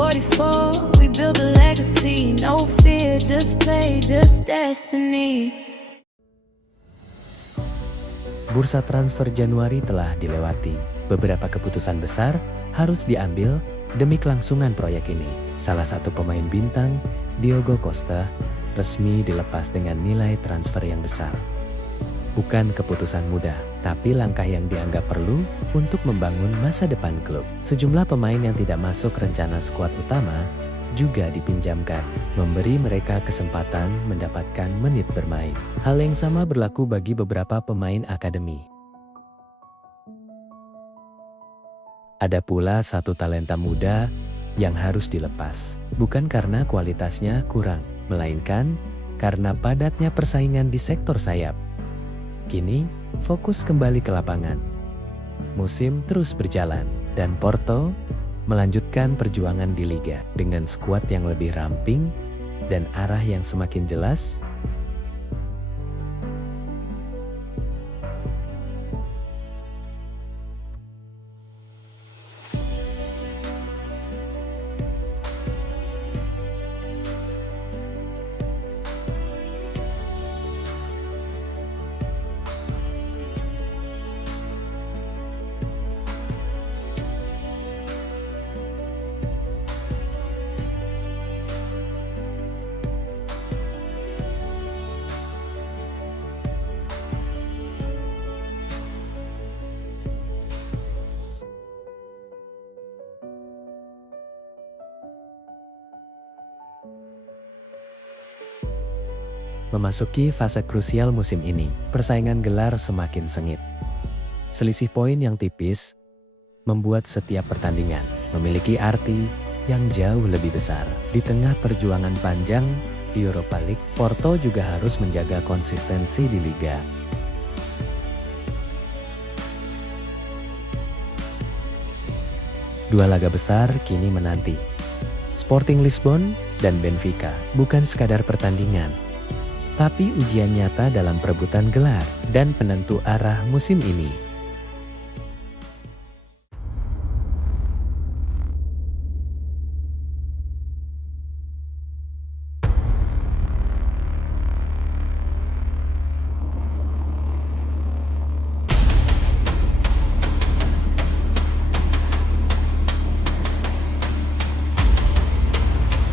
44, we build a legacy. No fear, just play, just destiny. Bursa transfer Januari telah dilewati. Beberapa keputusan besar harus diambil demi kelangsungan proyek ini. Salah satu pemain bintang, Diogo Costa, resmi dilepas dengan nilai transfer yang besar. Bukan keputusan mudah, tapi langkah yang dianggap perlu untuk membangun masa depan klub. Sejumlah pemain yang tidak masuk rencana skuad utama juga dipinjamkan, memberi mereka kesempatan mendapatkan menit bermain. Hal yang sama berlaku bagi beberapa pemain akademi. Ada pula satu talenta muda yang harus dilepas, bukan karena kualitasnya kurang, melainkan karena padatnya persaingan di sektor sayap. Kini, fokus kembali ke lapangan. Musim terus berjalan, dan Porto melanjutkan perjuangan di Liga dengan skuad yang lebih ramping dan arah yang semakin jelas. Memasuki fase krusial musim ini, persaingan gelar semakin sengit. Selisih poin yang tipis membuat setiap pertandingan memiliki arti yang jauh lebih besar. Di tengah perjuangan panjang di Europa League, Porto juga harus menjaga konsistensi di Liga. Dua laga besar kini menanti. Sporting Lisbon dan Benfica bukan sekadar pertandingan, tapi ujian nyata dalam perebutan gelar dan penentu arah musim ini.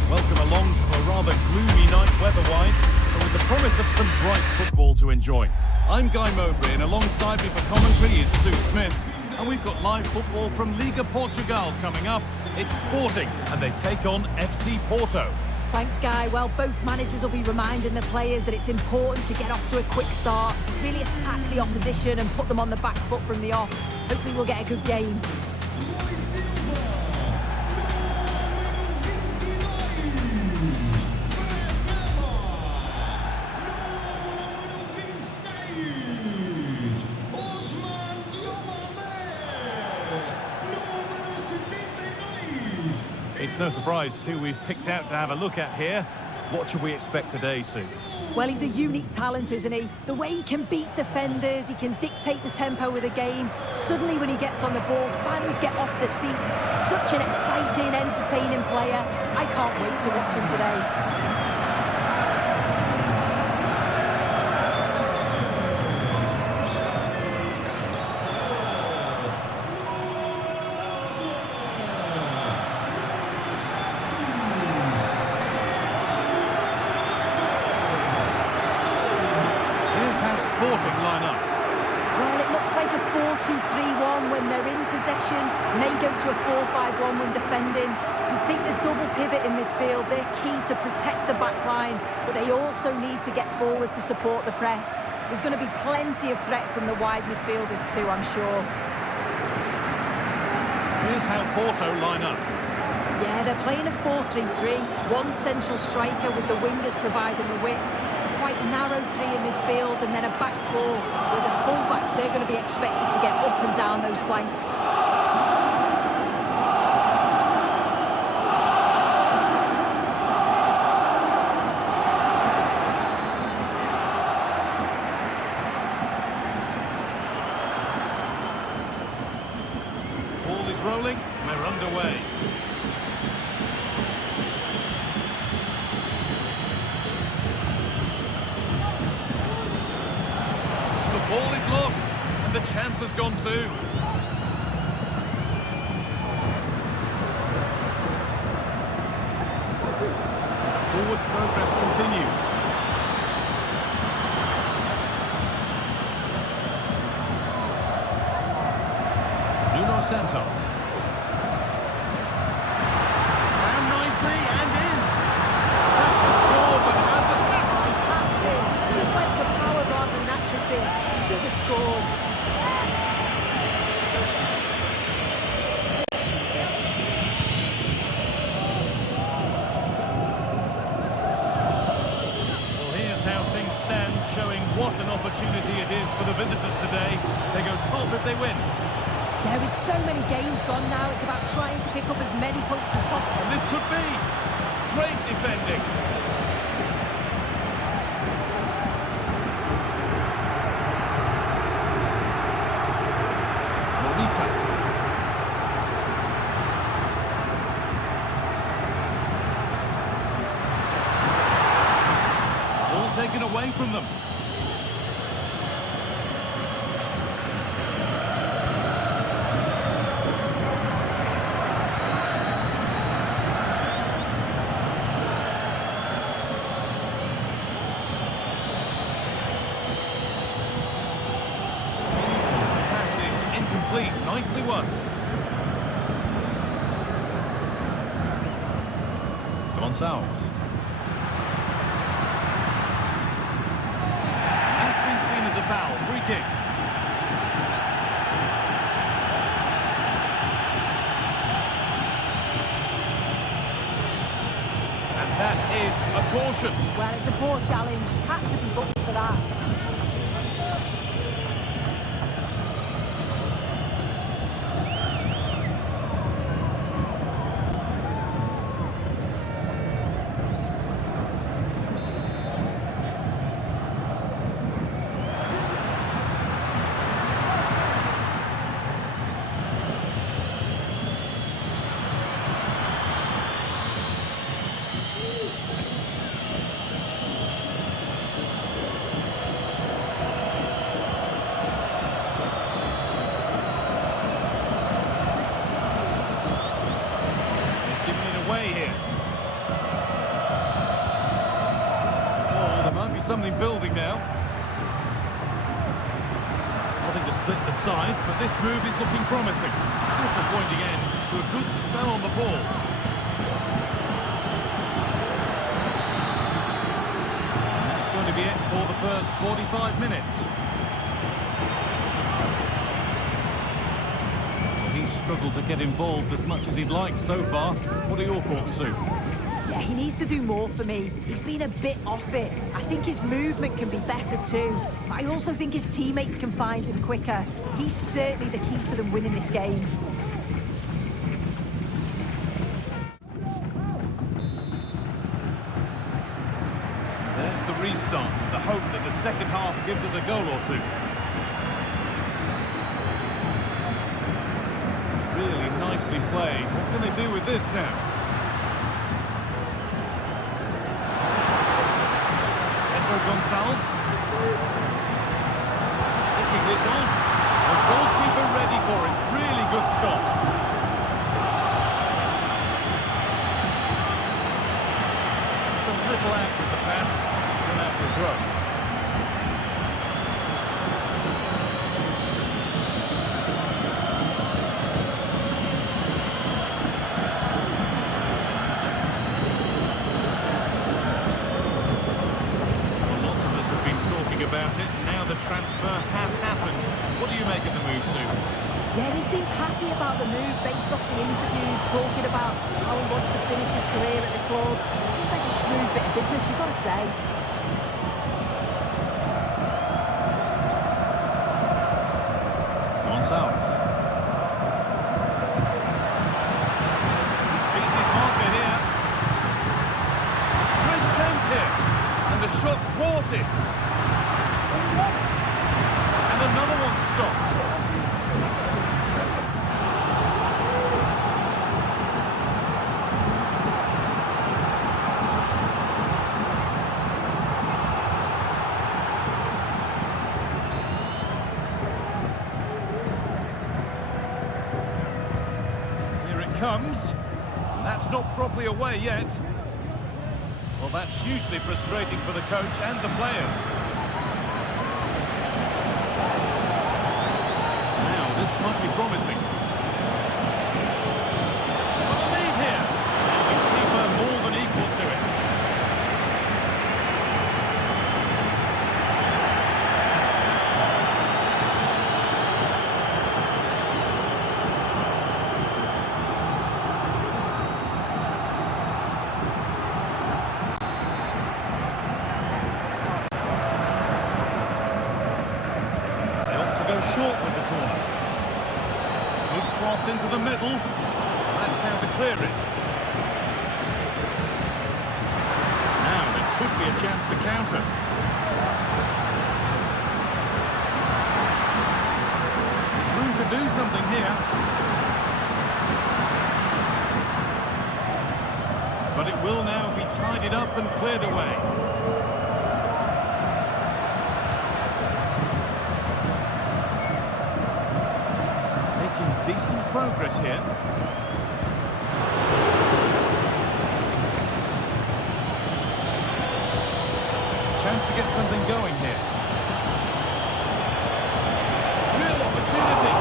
Welcome along to a rather gloomy night weather-wise, with the promise of some bright football to enjoy. I'm Guy Mowbray, and alongside me for commentary is Sue Smith. And we've got live football from Liga Portugal coming up. It's Sporting, and they take on FC Porto. Thanks, Guy. Well, both managers will be reminding the players that it's important to get off to a quick start, really attack the opposition and put them on the back foot from the off. Hopefully we'll get a good game. It's no surprise who we've picked out to have a look at here. What should we expect today, Sue? Well, he's a unique talent, isn't he? The way he can beat defenders, he can dictate the tempo of the game. Suddenly when he gets on the ball, fans get off their seats. Such an exciting, entertaining player. I can't wait to watch him today. Sporting line up. Well, it looks like a 4-2-3-1 when they're in possession, may go to a 4-5-1 when defending. You think the double pivot in midfield, they're key to protect the back line, but they also need to get forward to support the press. There's going to be plenty of threat from the wide midfielders too, I'm sure. Here's how Porto line up. Yeah, they're playing a 4-3-3. One central striker with the wingers providing the width. Quite narrow three in midfield, and then a back four with the full-backs. They're going to be expected to get up and down those flanks. Ball is rolling, we're underway. defence has gone to. Forward progress continues. Nuno Santos. And nicely and in. That's a score, but hasn't. That's it. Just went for power rather than accuracy. Should have scored. Well, here's how things stand, showing what an opportunity it is for the visitors today. They go top if they win. Yeah, with so many games gone now, it's about trying to pick up as many points as possible. And this could be great defending. Morita. Ball taken away from them. Nicely won. Gonçalves. That's been seen as a foul. Free kick. And that is a caution. Well, it's a poor challenge. Had to be booked for that. Something building now. Nothing to split the sides, but this move is looking promising. Disappointing end to a good spell on the ball. And that's going to be it for the first 45 minutes. Well, he's struggled to get involved as much as he'd like so far. What are your thoughts, Sue? Yeah, he needs to do more for me. He's been a bit off it. I think his movement can be better too. But I also think his teammates can find him quicker. He's certainly the key to them winning this game. There's the restart. The hope that the second half gives us a goal or two. Really nicely played. What can they do with this now? Gonçalves. Picking this on. The goalkeeper ready for it. Really good stop. Just a little out with the pass. It's gone out for a throw. About it. Now the transfer has happened. What do you make of the move, Sue? Yeah, he seems happy about the move based off the interviews, talking about how he wants to finish his career at the club. It seems like a shrewd bit of business, you've got to say. Gonçalves. He's beaten his marker here. Great chance here. And the shot thwarted. And another one stopped. comes. And that's not properly away yet. Well, that's hugely frustrating for the coach and the players. Now, this might be promising. Got a lead here. And the keeper more than equal to it. Short with the corner. Good cross into the middle. That's how to clear it. Now there could be a chance to counter. There's room to do something here. But it will now be tidied up and cleared away. Decent progress here. Chance to get something going here. Real opportunity.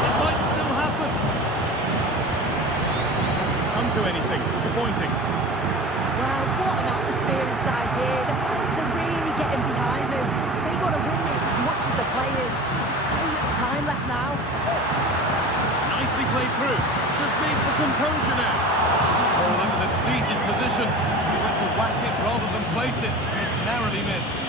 It might still happen. Hasn't come to anything. Disappointing. Well, what an atmosphere inside here. The fans are really getting behind them. They want to win this as much as the players. There's so little time left now. Nicely played through. Just needs the composure now. Oh, that was a decent position. He went to whack it rather than place it. Just narrowly missed.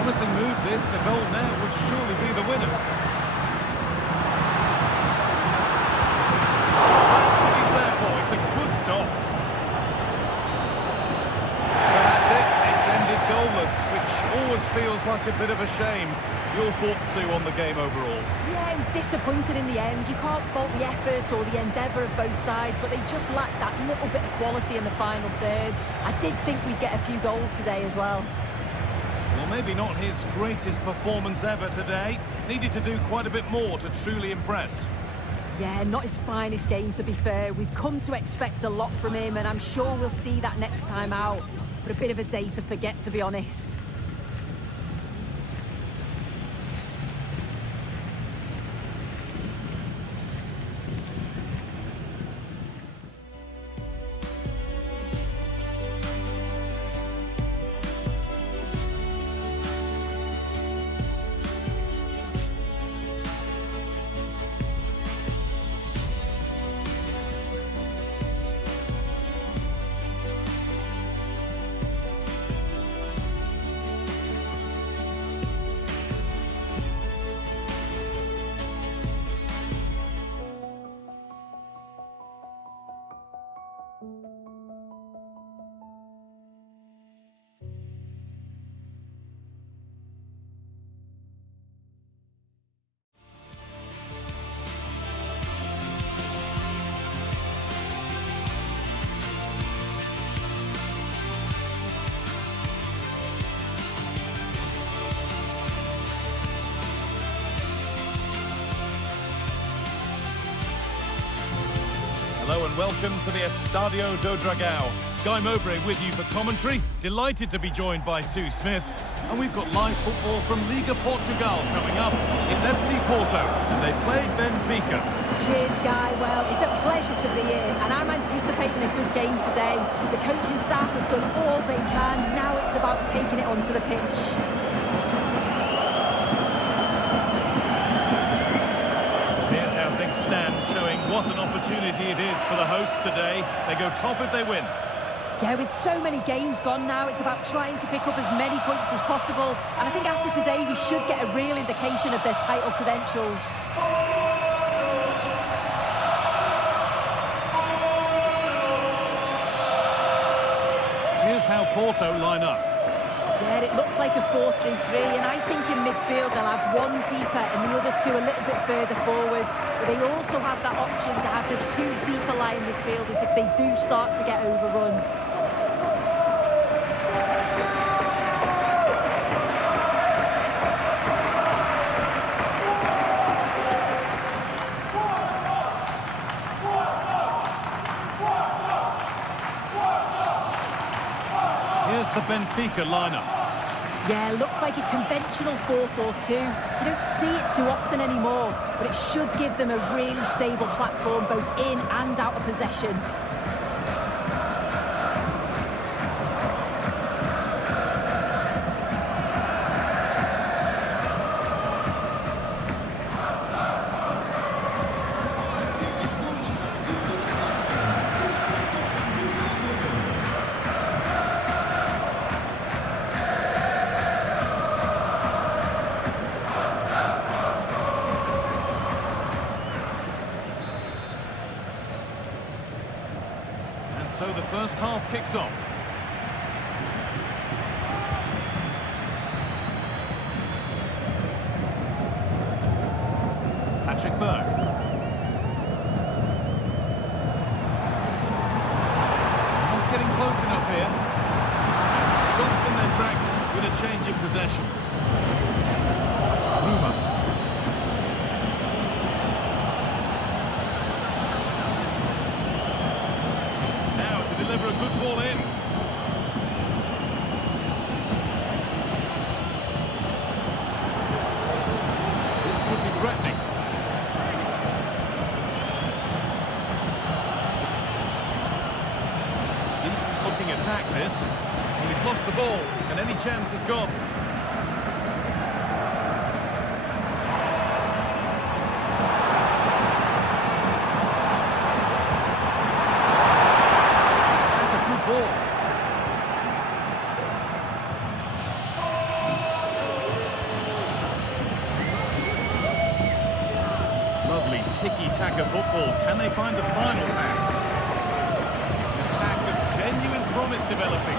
Promising move this, a goal now would surely be the winner. That's what he's there for, it's a good stop. So that's it, it's ended goalless, which always feels like a bit of a shame. Your thoughts, Sue, on the game overall? Yeah, it was disappointing in the end. You can't fault the effort or the endeavour of both sides, but they just lacked that little bit of quality in the final third. I did think we'd get a few goals today as well. Well, maybe not his greatest performance ever today. Needed to do quite a bit more to truly impress. Yeah, not his finest game, to be fair. We've come to expect a lot from him, and I'm sure we'll see that next time out. But a bit of a day to forget, to be honest. Hello and welcome to the Estadio do Dragão. Guy Mowbray with you for commentary. Delighted to be joined by Sue Smith. And we've got live football from Liga Portugal coming up. It's FC Porto, and they play Benfica. Cheers, Guy. Well, it's a pleasure to be here, and I'm anticipating a good game today. The coaching staff have done all they can. Now it's about taking it onto the pitch. Here's how things stand, showing what an opportunity it is for the hosts today. They go top if they win. Yeah, with so many games gone now, it's about trying to pick up as many points as possible. And I think after today, we should get a real indication of their title credentials. Here's how Porto line up. Yeah, it looks like a 4-3-3, and I think in midfield they'll have one deeper and the other two a little bit further forward. But they also have that option to have the two deeper line midfielders if they do start to get overrun. Here's the Benfica lineup. Yeah, looks like a conventional 4-4-2. You don't see it too often anymore, but it should give them a really stable platform both in and out of possession. So the first half kicks off. Patrick Berg. Not getting close enough here. They're stopped in their tracks with a change in possession. Ruma. Deliver a good ball in. This could be threatening. Decent looking attack this. Well, he's lost the ball and any chance is gone. Lovely tiki-taka football. Can they find the final pass? An attack of genuine promise developing.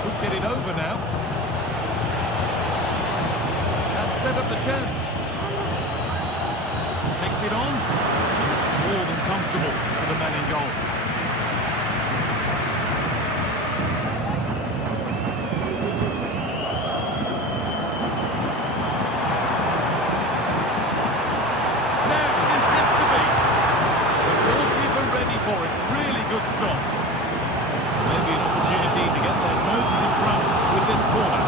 Could get it over now. And set up the chance. Takes it on. It's more than comfortable for the man in goal. Good stop. Maybe an opportunity to get their noses in front with this corner.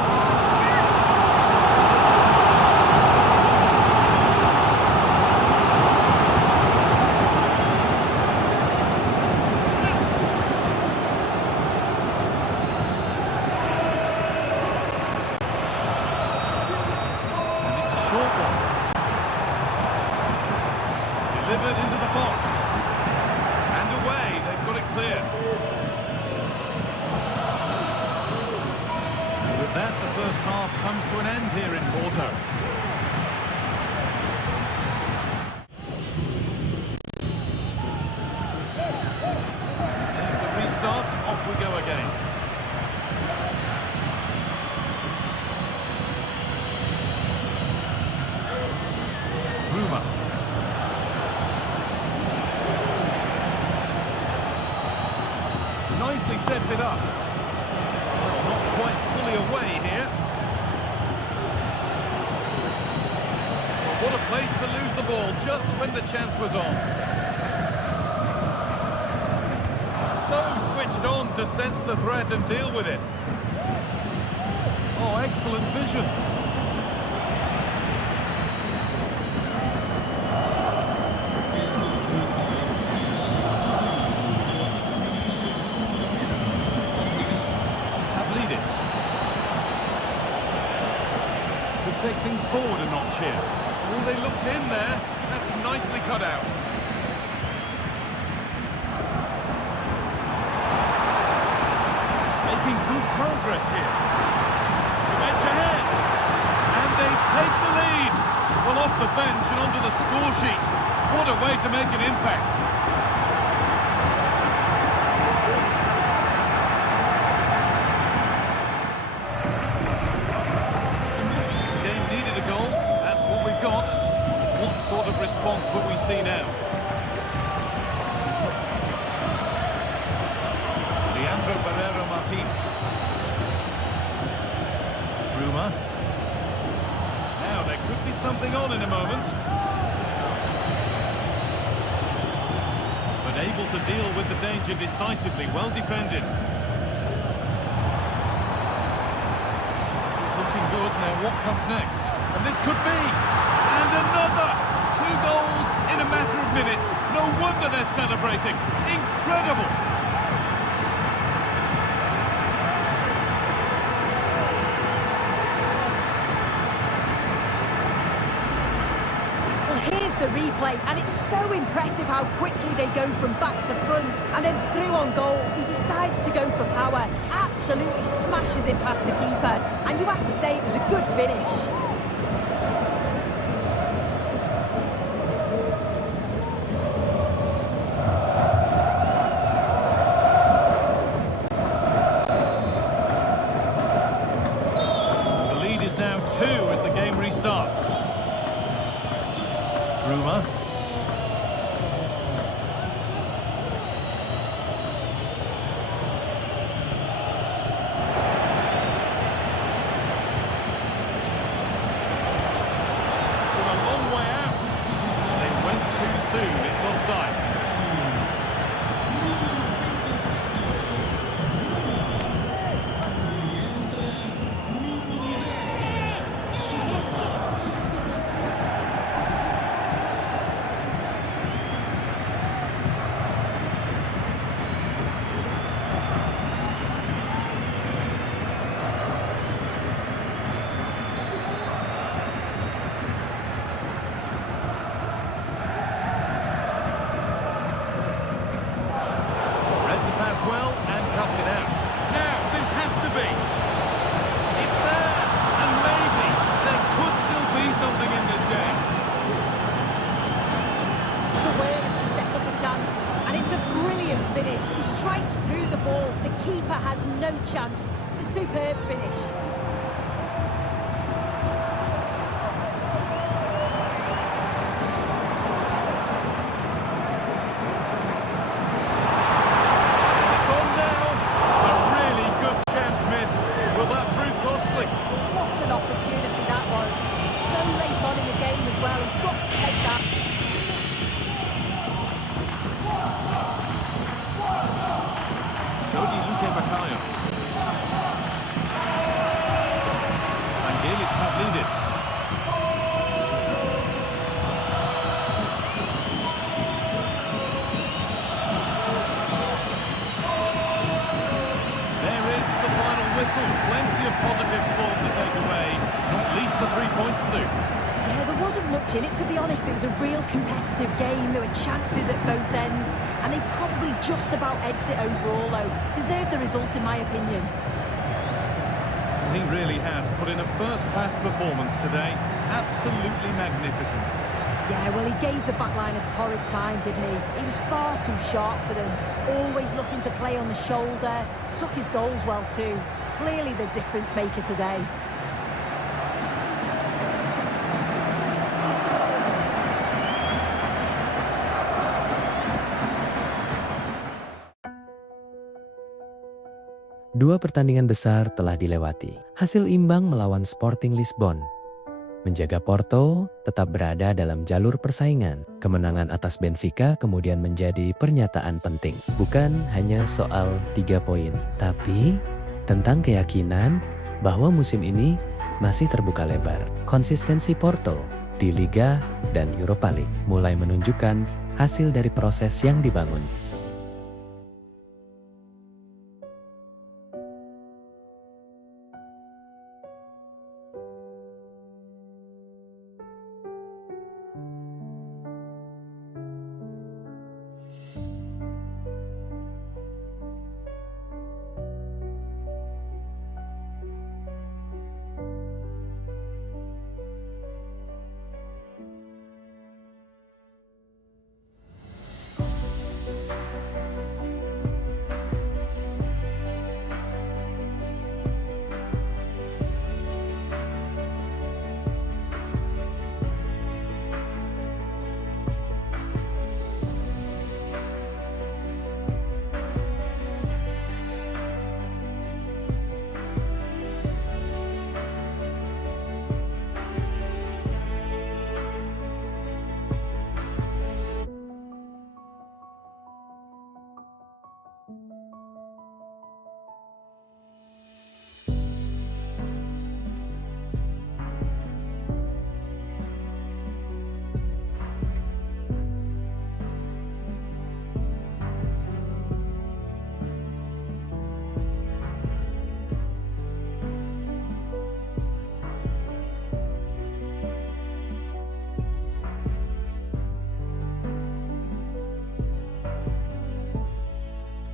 And it's a short one. Delivered into the box. They've got it clear. And with that, the first half comes to an end here in Porto. There's the restart. Off we go again. Ruma. Nicely sets it up. Well, not quite fully away here. Well, what a place to lose the ball just when the chance was on. so switched on to sense the threat and deal with it. Oh, excellent vision. Could take things forward a notch here. Oh, they looked in there. That's nicely cut out. Making good progress here. To edge ahead. And they take the lead. Well, off the bench and onto the score sheet. What a way to make an impact. What sort of response will we see now? Leandro Barrera Martins. Ruma. Now there could be something on in a moment. But able to deal with the danger decisively, well defended. This is looking good. Now what comes next? And this could be! And another! 2 goals in a matter of minutes. No wonder they're celebrating. Incredible! Well, here's the replay, and it's so impressive how quickly they go from back to front, and then through on goal, he decides to go for power. Absolutely smashes it past the keeper, and you have to say it was a good finish. Ruma. From a long way out. They went too soon. It's offside. Well, and cuts it out. Now, this has to be. It's there, and maybe there could still be something in this game. It's awareness to set up the chance, and it's a brilliant finish. He strikes through the ball. The keeper has no chance. It's a superb finish. Plenty of positives for them to take away, not least the 3 points soon. Yeah, there wasn't much in it, to be honest. It was a real competitive game. There were chances at both ends, and they probably just about edged it overall, though. Deserved the result, in my opinion. He really has put in a first-class performance today. Absolutely magnificent. Yeah, well, he gave the back line a torrid time, didn't he? He was far too sharp for them. Always looking to play on the shoulder. Took his goals well, too. Clearly the difference maker today. Dua pertandingan besar telah dilewati. Hasil imbang melawan Sporting Lisbon. menjaga Porto tetap berada dalam jalur persaingan. Kemenangan atas Benfica kemudian menjadi pernyataan penting. Bukan hanya soal 3 poin, tapi tentang keyakinan bahwa musim ini masih terbuka lebar. Konsistensi Porto di Liga dan Europa League mulai menunjukkan hasil dari proses yang dibangun.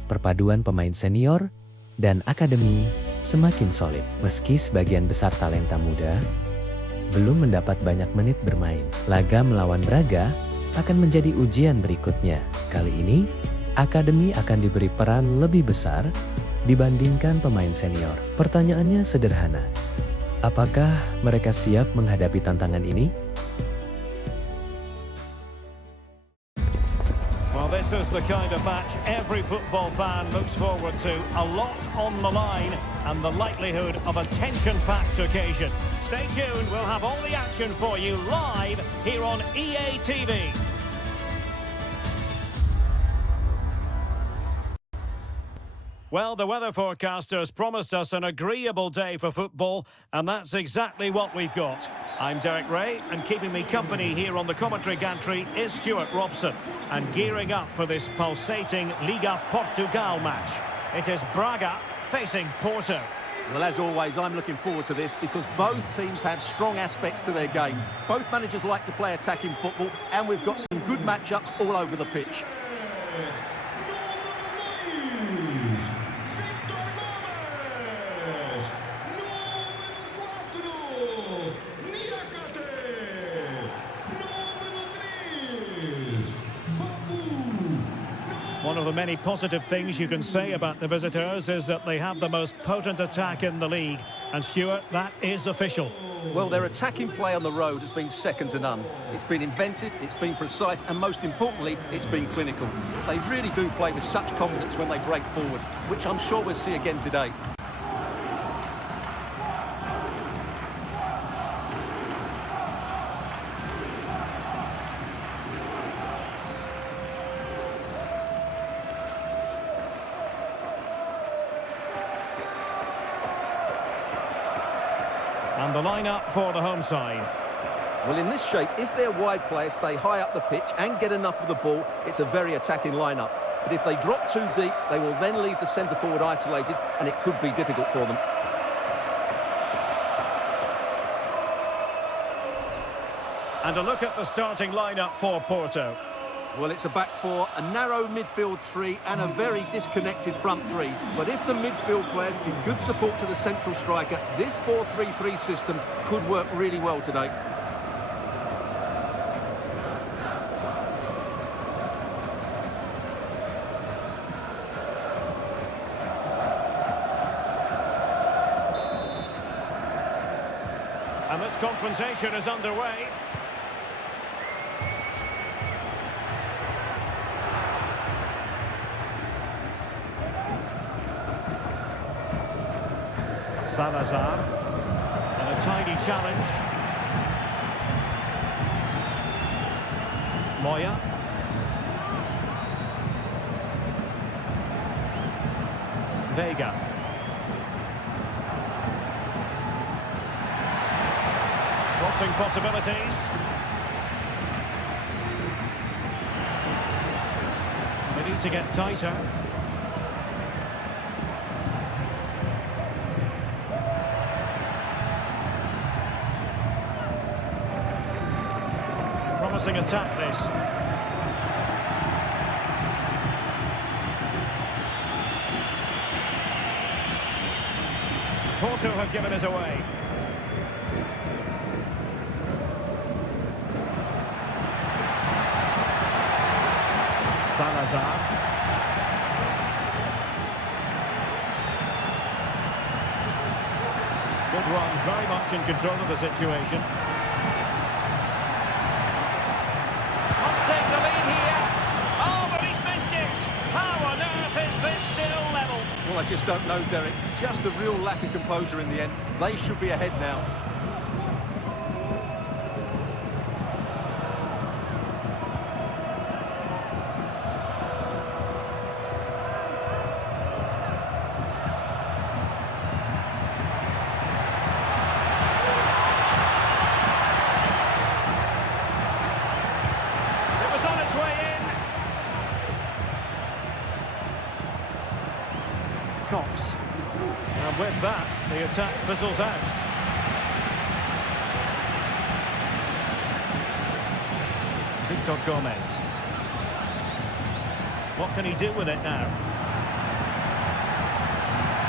Perpaduan pemain senior dan akademi semakin solid. Meski sebagian besar talenta muda belum mendapat banyak menit bermain, laga melawan Braga akan menjadi ujian berikutnya. Kali ini, akademi akan diberi peran lebih besar dibandingkan pemain senior. Pertanyaannya sederhana, apakah mereka siap menghadapi tantangan ini? This is the kind of match every football fan looks forward to. A lot on the line and the likelihood of a tension-packed occasion. Stay tuned, we'll have all the action for you live here on EA TV. Well, the weather forecasters promised us an agreeable day for football, and that's exactly what we've got. I'm Derek Ray, and keeping me company here on the commentary gantry is Stuart Robson. And gearing up for this pulsating Liga Portugal match. It is Braga facing Porto. Well, as always, I'm looking forward to this because both teams have strong aspects to their game. Both managers like to play attacking football, and we've got some good matchups all over the pitch. One of the many positive things you can say about the visitors is that they have the most potent attack in the league. And Stuart, that is official. Well, their attacking play on the road has been second to none. It's been inventive, it's been precise, and most importantly, it's been clinical. They really do play with such confidence when they break forward, which I'm sure we'll see again today. And the lineup for the home side. Well, in this shape, if their wide players stay high up the pitch and get enough of the ball, it's a very attacking lineup. But if they drop too deep, they will then leave the centre-forward isolated, and it could be difficult for them. And a look at the starting lineup for Porto. Well, it's a back four, a narrow midfield three, and a very disconnected front three. But if the midfield players give good support to the central striker, this 4-3-3 system could work really well today. And this confrontation is underway. Salazar, and a tiny challenge. Moya. Vega. Crossing possibilities. They need to get tighter. Promising attack this. Porto have given us away. Salazar. Good run, very much in control of the situation. Must take the lead here. Oh, but he's missed it. How on earth is this still level? Well, I just don't know, Derek. Just a real lack of composure in the end. They should be ahead now. It was on its way in. Cox. And with that, the attack fizzles out. Victor Gomez. What can he do with it now?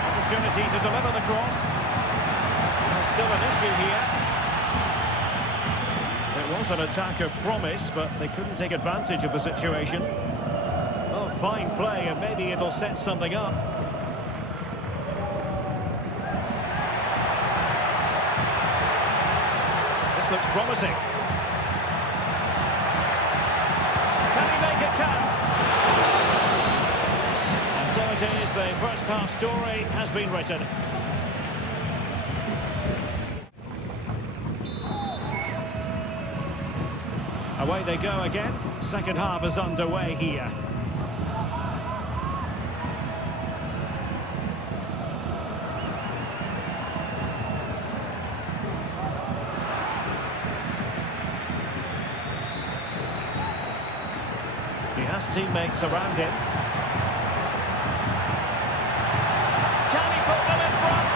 Opportunity to deliver the cross. There's still an issue here. It was an attack of promise, but they couldn't take advantage of the situation. Oh, fine play, and maybe it'll set something up. This looks promising. Can he make it count? And so it is, the first half story has been written. Away they go again. Second half is underway here. He has teammates around him. Can he put them in front?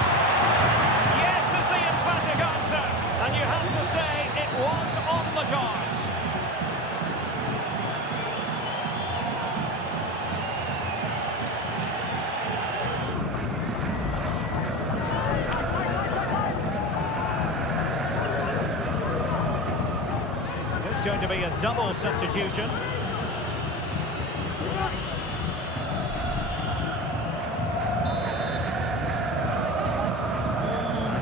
Yes is the emphatic answer. And you have to say it was on the cards. It's going to be a double substitution.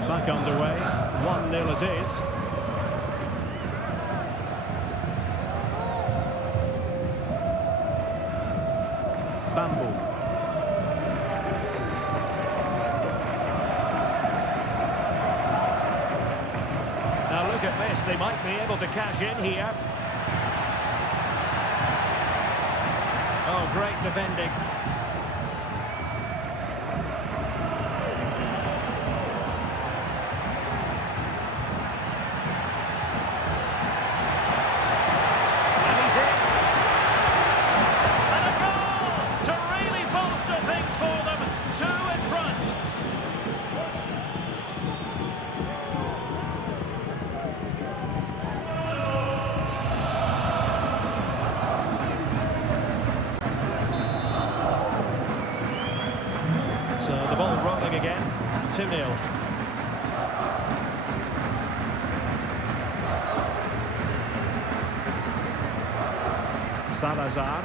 Back underway, 1-0 it is. Bamboo. Now look at this, they might be able to cash in here. Oh, great defending. The ball rolling again, 2-0. Salazar.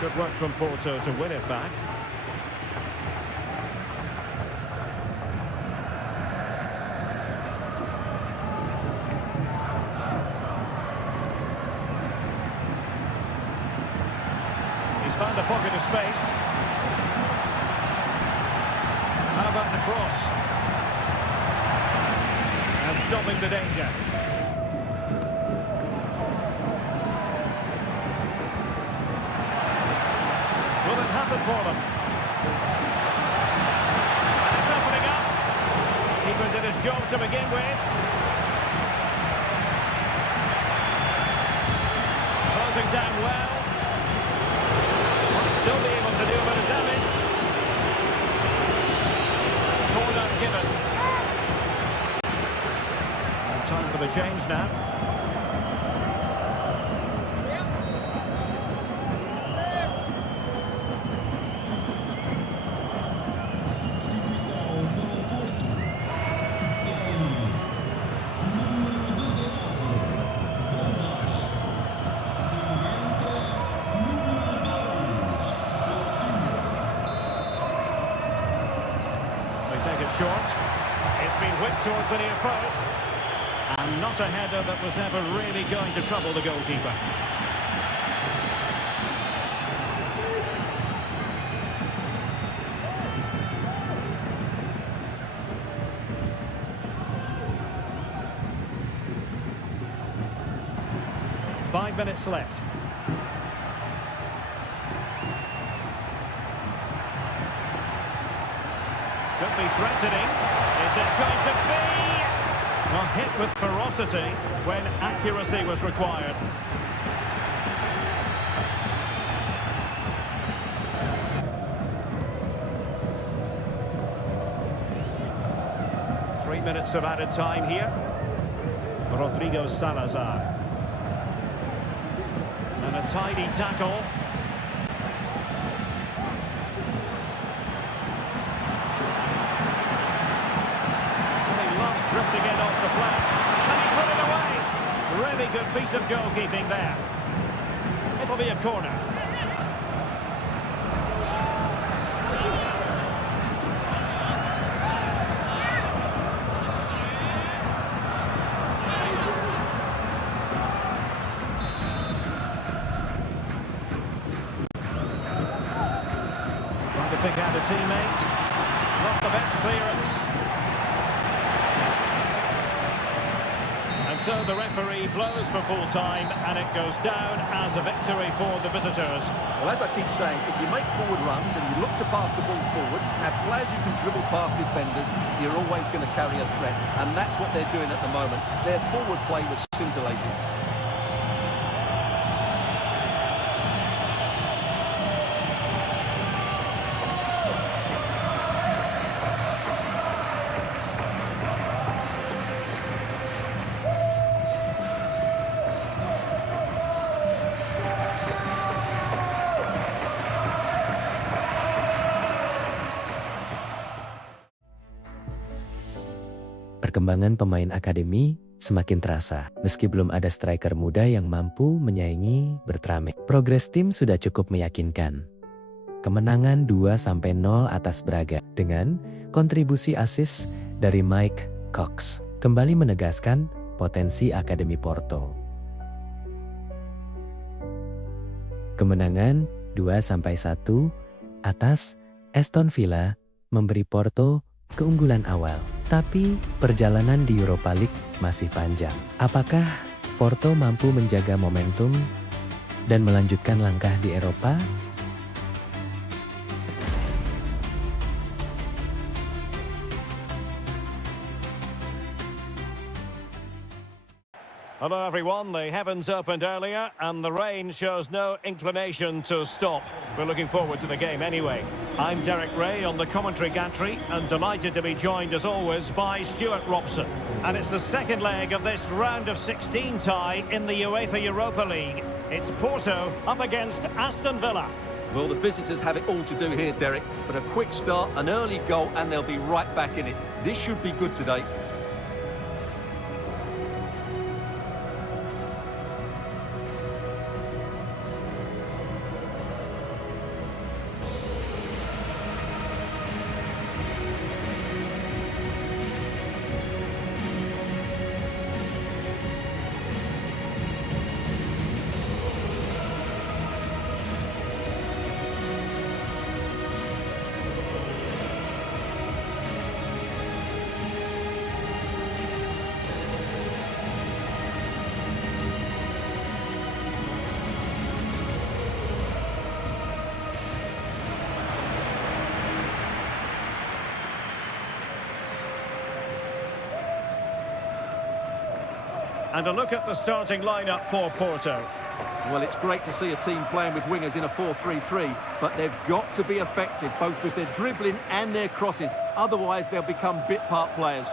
Good work from Porto to win it back. He's found a pocket of space. How about the cross? And stopping the danger. Will it happen for them? And it's opening up. Keeper did his job to begin with. Closing down well. Might still be able to do a bit of damage. Corner given. And time for the change now. Short. It's been whipped towards the near post. And not a header that was ever really going to trouble the goalkeeper. Five minutes left. Could be threatening. Is it going to be? Well, hit with ferocity when accuracy was required. Three minutes of added time here. Rodrigo Salazar. And a tidy tackle. Drifting in off the flank. Can he put it away? Really good piece of goalkeeping there. It'll be a corner. Trying to pick out a teammate. Not the best clearance. So the referee blows for full time and it goes down as a victory for the visitors. Well, as I keep saying, if you make forward runs and you look to pass the ball forward, have players who can dribble past defenders, you're always going to carry a threat. And that's what they're doing at the moment. Their forward play was scintillating. Perkembangan pemain akademi semakin terasa, meski belum ada striker muda yang mampu menyaingi Bertrame. Progres tim sudah cukup meyakinkan. Kemenangan 2-0 atas Braga dengan kontribusi assist dari Mike Cox kembali menegaskan potensi akademi Porto. Kemenangan 2-1 atas Aston Villa memberi Porto keunggulan awal. Tapi perjalanan di Europa League masih panjang. Apakah Porto mampu menjaga momentum dan melanjutkan langkah di Eropa? Hello everyone, the heavens opened earlier and the rain shows no inclination to stop. We're looking forward to the game anyway. I'm Derek Ray on the commentary gantry and delighted to be joined as always by Stuart Robson. And it's the second leg of this round of 16 tie in the UEFA Europa League. It's Porto up against Aston Villa. Well, the visitors have it all to do here, Derek. But a quick start, an early goal, and they'll be right back in it. This should be good today. And a look at the starting lineup for Porto. Well, it's great to see a team playing with wingers in a 4-3-3, but they've got to be effective, both with their dribbling and their crosses. Otherwise, they'll become bit-part players.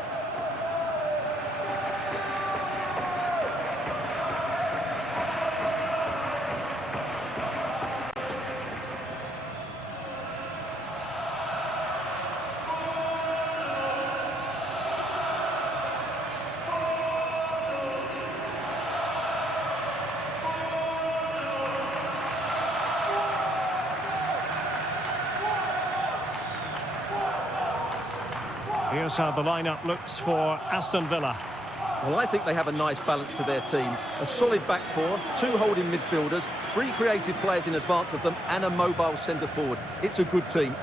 Here's how the lineup looks for Aston Villa. Well, I think they have a nice balance to their team. A solid back four, 2 holding midfielders, 3 creative players in advance of them, and a mobile centre forward. It's a good team.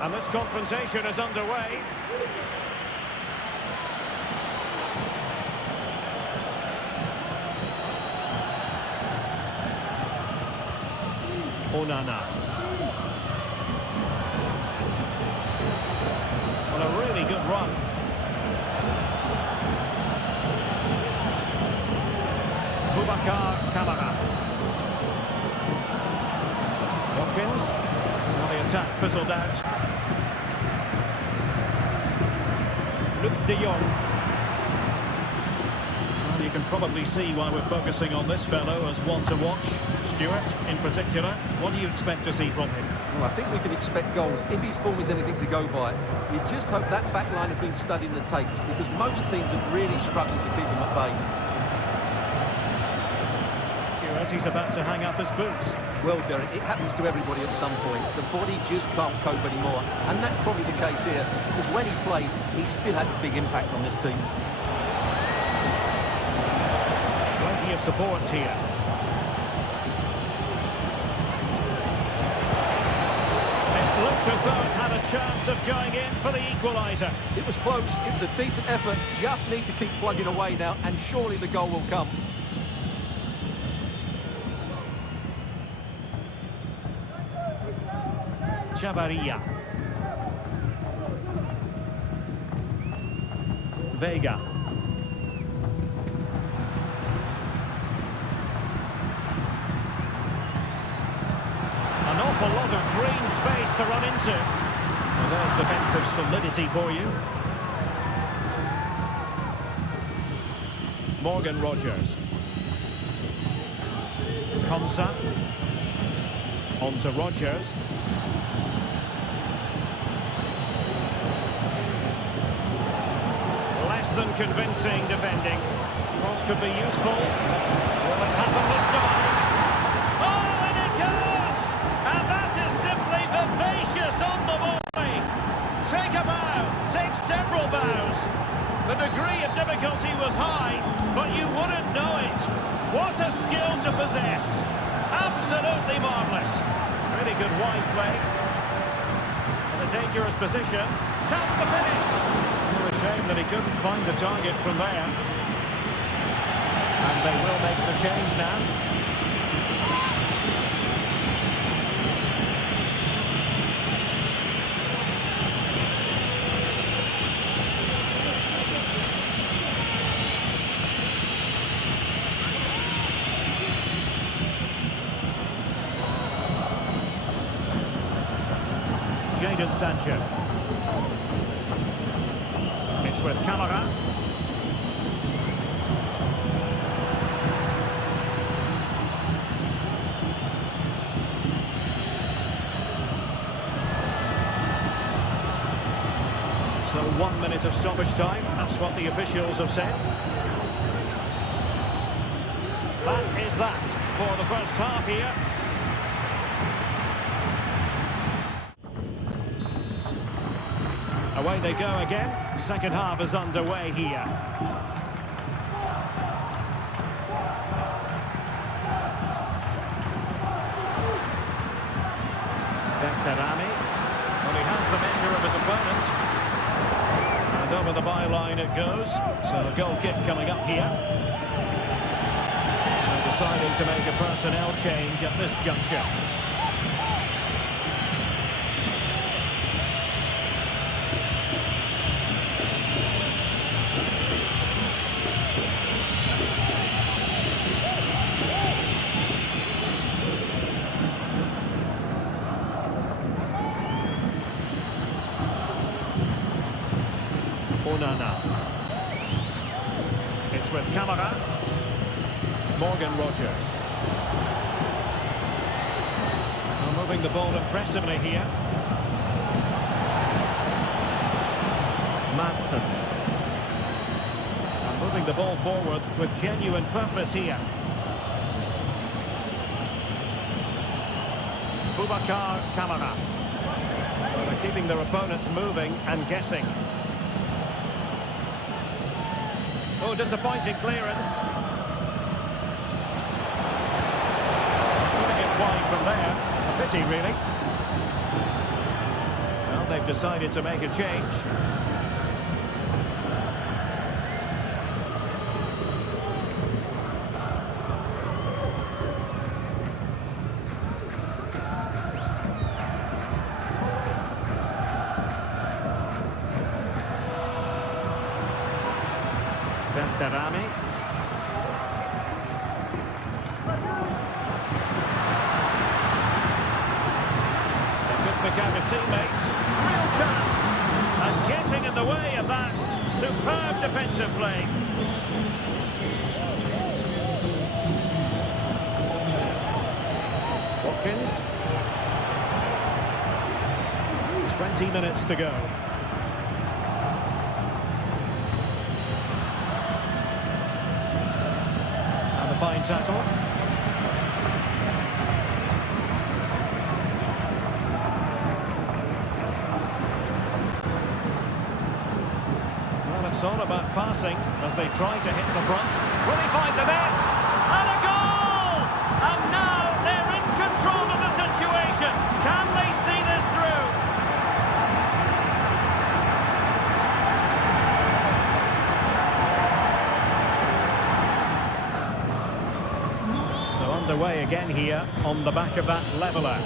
And this confrontation is underway. Onana. Well, a really good run. Kamara. Watkins. Well, the attack fizzled out. De Jong. Well, you can probably see why we're focusing on this fellow as one to watch. Stuart, in particular, what do you expect to see from him? Well, I think we can expect goals if his form is anything to go by. We just hope that back line have been studying the tapes, because most teams have really struggled to keep him at bay. Stuart, he's about to hang up his boots. Well, Derek, it happens to everybody at some point. The body just can't cope anymore. And that's probably the case here, because when he plays, he still has a big impact on this team. Plenty of support here. It looked as though it had a chance of going in for the equaliser. It was close. It was a decent effort. Just need to keep plugging away now, and surely the goal will come. Januari. Vega. An awful lot of green space to run into. Well, there's defensive solidity for you. Morgan Rogers. Konsa. On to Rogers. Than convincing defending. Cross could be useful. Will it happen this time? Oh, and it does! And that is simply vivacious on the volley. Take a bow, take several bows. The degree of difficulty was high, but you wouldn't know it. What a skill to possess. Absolutely marvellous. Really good wide play. In a dangerous position. Chance to finish. A shame that he couldn't find the target from there. And they will make the change now. Jadon Sancho. With Kamara. So 1 minute of stoppage time, that's what the officials have said. That is that for the first half here. Away they go again. Second half is underway here. Well, he has the measure of his opponent. opponent. And over the byline it goes. So a goal kick coming up here. So deciding to make a personnel change at this juncture. It's with Camara. Morgan Rogers. Moving the ball impressively here. Madsen. Moving the ball forward with genuine purpose here. Boubacar Camara. Well, they're keeping their opponents moving and guessing. Oh, disappointing clearance. Putting it wide from there. A pity, really. Well, they've decided to make a change. Dami. They could pick out a teammate. Real chance. And getting in the way of that. Superb defensive play. Watkins. 20 minutes to go. Fine tackle. Well, it's all about passing as they try to hit the front. Will he find the net? And a goal! And now they're in control of the situation. Can they see this through? Underway again here on the back of that leveller.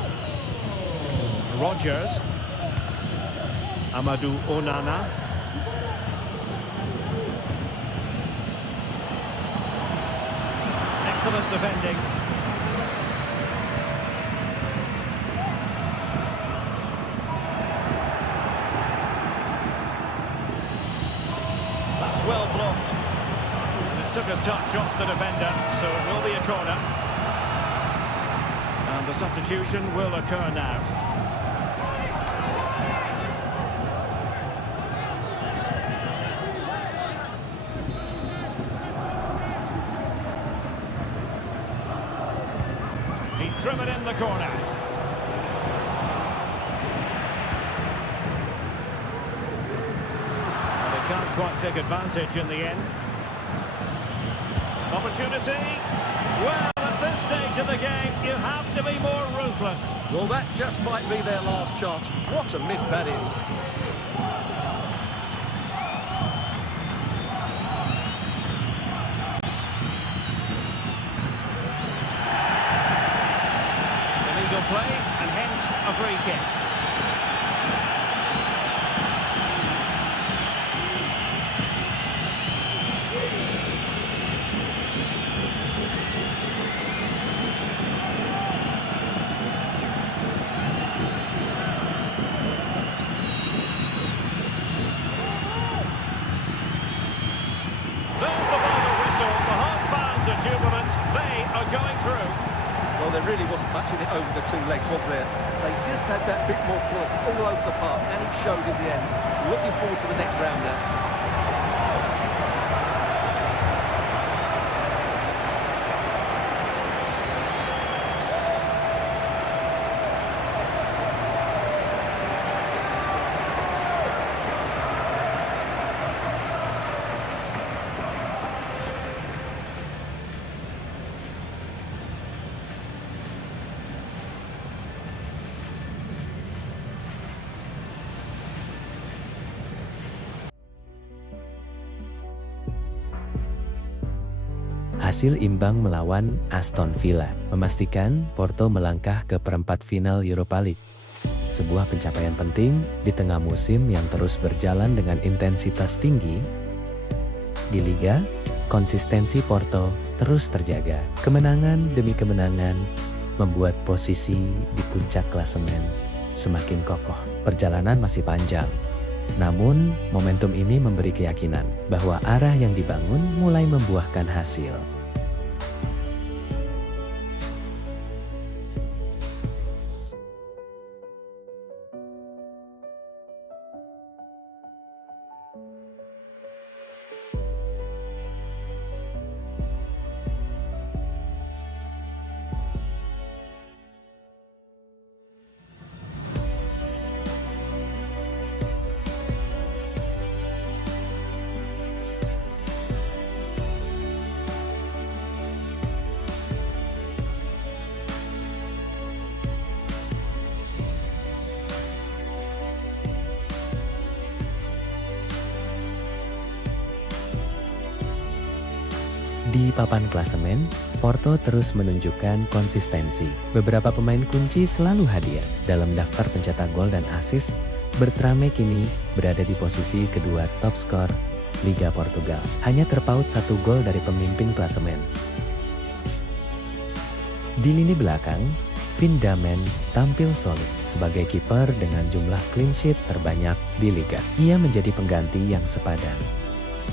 Rogers. Amadou Onana. Excellent defending. That's well blocked. It took a touch off the defender, so it will be a corner. And the substitution will occur now. He's driven in the corner. And they can't quite take advantage in the end. Opportunity. Well, at this stage of the game, you have to be more ruthless. Well, that just might be their last chance. What a miss that is. Illegal play, and hence a free kick. Well, there really wasn't much in it over the two legs, was there? They just had that bit more quality all over the park, and it showed in the end. Looking forward to the next round now. Hasil imbang melawan Aston Villa memastikan Porto melangkah ke perempat final Europa League. Sebuah pencapaian penting di tengah musim yang terus berjalan dengan intensitas tinggi. Di Liga, konsistensi Porto terus terjaga. Kemenangan demi kemenangan membuat posisi di puncak klasemen semakin kokoh. Perjalanan masih panjang. Namun, momentum ini memberi keyakinan bahwa arah yang dibangun mulai membuahkan hasil. Di papan klasemen, Porto terus menunjukkan konsistensi. Beberapa pemain kunci selalu hadir dalam daftar pencetak gol dan assist. Bertrame kini berada di posisi kedua top skor Liga Portugal. Hanya terpaut 1 gol dari pemimpin klasemen. Di lini belakang, Pindamen tampil solid sebagai kiper dengan jumlah clean sheet terbanyak di Liga. Ia menjadi pengganti yang sepadan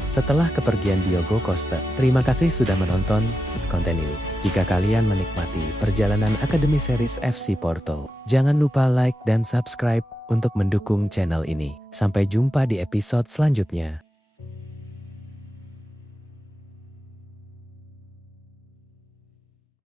setelah kepergian Diogo Costa. Terima kasih sudah menonton konten ini. Jika kalian menikmati perjalanan Akademi Series FC Porto, jangan lupa like dan subscribe untuk mendukung channel ini. Sampai jumpa di episode selanjutnya.